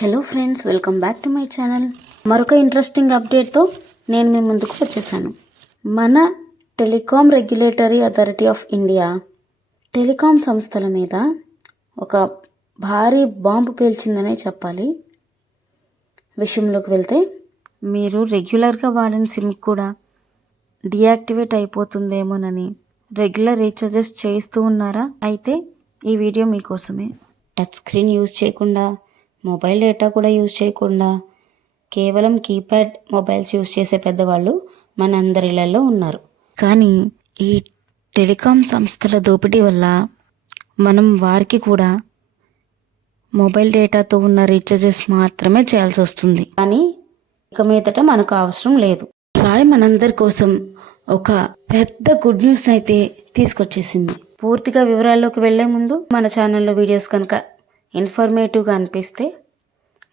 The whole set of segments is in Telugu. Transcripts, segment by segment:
Hello friends, welcome back to my channel. మరొక ఇంట్రెస్టింగ్ అప్డేట్తో నేను మీ ముందుకు వచ్చేసాను. మన telecom regulatory authority of India telecom సంస్థల మీద ఒక భారీ బాంబు పేల్చిందనే చెప్పాలి. విషయంలోకి వెళ్తే, మీరు రెగ్యులర్గా వాడిన సిమ్ కూడా డియాక్టివేట్ అయిపోతుందేమోనని రెగ్యులర్ రీఛార్జెస్ చేస్తూ ఉన్నారా? అయితే ఈ వీడియో మీకోసమే. టచ్ స్క్రీన్ యూజ్ చేయకుండా, మొబైల్ డేటా కూడా యూజ్ చేయకుండా కేవలం కీప్యాడ్ మొబైల్స్ యూజ్ చేసే పెద్దవాళ్ళు మన అందరిలలో ఉన్నారు. కానీ ఈ టెలికాం సంస్థల దోపిడీ వల్ల మనం వారికి కూడా మొబైల్ డేటాతో ఉన్న రీఛార్జెస్ మాత్రమే చేయాల్సి వస్తుంది. కానీ ఇక మీదట మనకు అవసరం లేదు. ట్రాయ్ మనందరి కోసం ఒక పెద్ద గుడ్ న్యూస్ అయితే తీసుకొచ్చేసింది. పూర్తిగా వివరాల్లోకి వెళ్లే ముందు మన ఛానల్లో వీడియోస్ కనుక ఇన్ఫర్మేటివ్గా అనిపిస్తే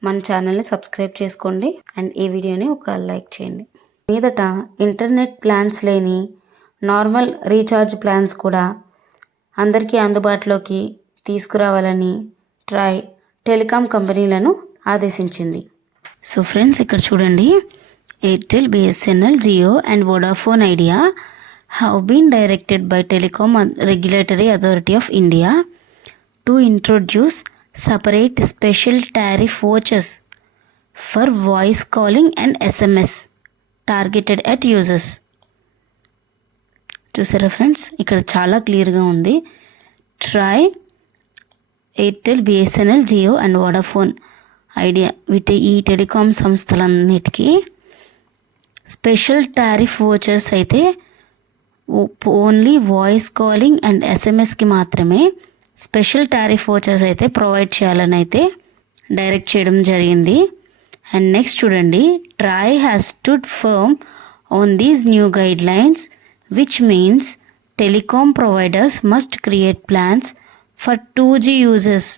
మన ఛానల్ని సబ్స్క్రైబ్ చేసుకోండి అండ్ ఈ వీడియోని ఒక లైక్ చేయండి. మీదట ఇంటర్నెట్ ప్లాన్స్ లేని నార్మల్ రీఛార్జ్ ప్లాన్స్ కూడా అందరికీ అందుబాటులోకి తీసుకురావాలని ట్రాయ్ టెలికాం కంపెనీలను ఆదేశించింది. సో ఫ్రెండ్స్, ఇక్కడ చూడండి, Airtel, BSNL, Jio and Vodafone Idea have been directed by Telecom Regulatory Authority of India to introduce separate special tariff vouchers for voice calling and SMS targeted at users. చూసారా ఫ్రెండ్స్, ఇక్కడ చాలా క్లియర్గా ఉంది. TRAI, Airtel, BSNL, Jio and Vodafone Idea ఈ టెలికాం సంస్థలన్నిటికీ స్పెషల్ టారిఫ్ వోచర్స్ అయితే ఓన్లీ వాయిస్ కాలింగ్ అండ్ ఎస్ఎంఎస్కి మాత్రమే స్పెషల్ టారిఫ్ వోచర్స్ అయితే ప్రొవైడ్ చేయాలని అయితే డైరెక్ట్ చేయడం జరిగింది. అండ్ నెక్స్ట్ చూడండి, TRAI has stood firm on these new guidelines which means telecom providers must create plans for 2G users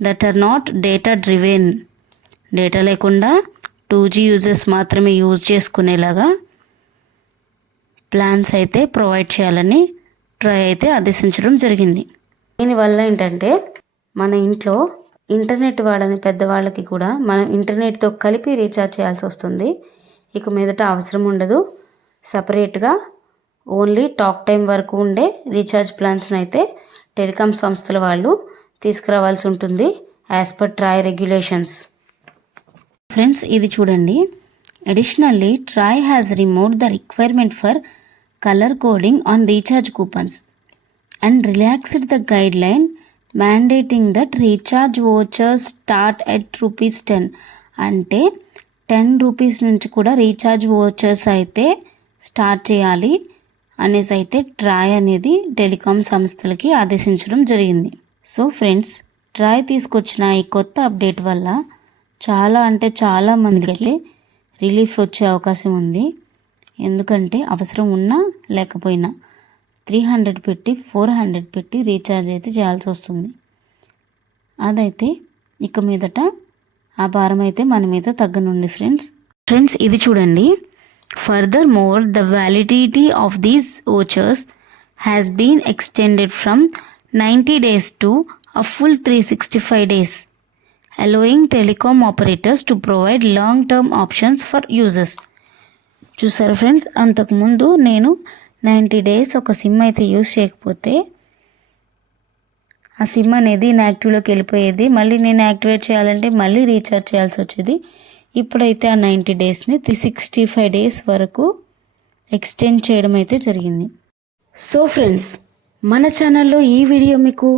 that are not data driven. Data లేకుండా 2G యూజర్స్ మాత్రమే యూజ్ చేసుకునేలాగా ప్లాన్స్ అయితే ప్రొవైడ్ చేయాలని ట్రై అయితే ఆదేశించడం జరిగింది. దీనివల్ల ఏంటంటే, మన ఇంట్లో ఇంటర్నెట్ వాడని పెద్దవాళ్ళకి కూడా మనం ఇంటర్నెట్తో కలిపి రీఛార్జ్ చేయాల్సి వస్తుంది. ఇక మీదట అవసరం ఉండదు. సపరేట్గా ఓన్లీ టాక్ టైం వరకు ఉండే రీఛార్జ్ ప్లాన్స్ని అయితే టెలికాం సంస్థల వాళ్ళు తీసుకురావాల్సి ఉంటుంది as per TRAI regulations. Friends, ఇది చూడండి. Additionally, TRAI has removed the requirement for color coding on recharge coupons and relaxed the guideline mandating that recharge vouchers start at ₹10. అంటే 10 రూపీస్ నుంచి కూడా రీఛార్జ్ వోచర్స్ అయితే స్టార్ట్ చేయాలి అనేసి అయితే ట్రాయ్ అనేది టెలికాం సంస్థలకి ఆదేశించడం జరిగింది. సో ఫ్రెండ్స్, ట్రాయ్ తీసుకొచ్చిన ఈ కొత్త అప్డేట్ వల్ల చాలా మందికి రిలీఫ్ వచ్చే అవకాశం ఉంది. ఎందుకంటే అవసరం ఉన్నా లేకపోయినా 300 పెట్టి 400 పెట్టి రీఛార్జ్ అయితే చేయాల్సి వస్తుంది. అదైతే ఇక మీదట ఆ భారం అయితే మన మీద తగ్గనుంది. ఫ్రెండ్స్ ఇది చూడండి. Furthermore, the validity of these vouchers has been extended from 90 days to a full 365 days. allowing telecom operators to provide long-term options for users. చూసారా ఫ్రెండ్స్, అంతకుముందు నేను 90 days ఒక సిమ్ అయితే యూజ్ చేయకపోతే ఆ సిమ్ అనేది ఇన్యాక్టివ్లోకి వెళ్ళిపోయేది. మళ్ళీ నేను యాక్టివేట్ చేయాలంటే మళ్ళీ రీఛార్జ్ చేయాల్సి వచ్చేది. ఇప్పుడైతే ఆ 90 daysని 365 days వరకు ఎక్స్టెండ్ చేయడం అయితే జరిగింది. సో ఫ్రెండ్స్, మన ఛానల్లో ఈ వీడియో మీకు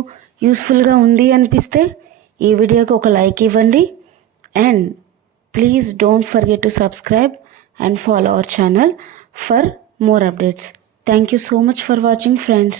యూస్ఫుల్గా ఉంది అనిపిస్తే ఈ వీడియోకి ఒక లైక్ ఇవ్వండి and please don't forget to subscribe and follow our channel for more updates. Thank you so much for watching friends.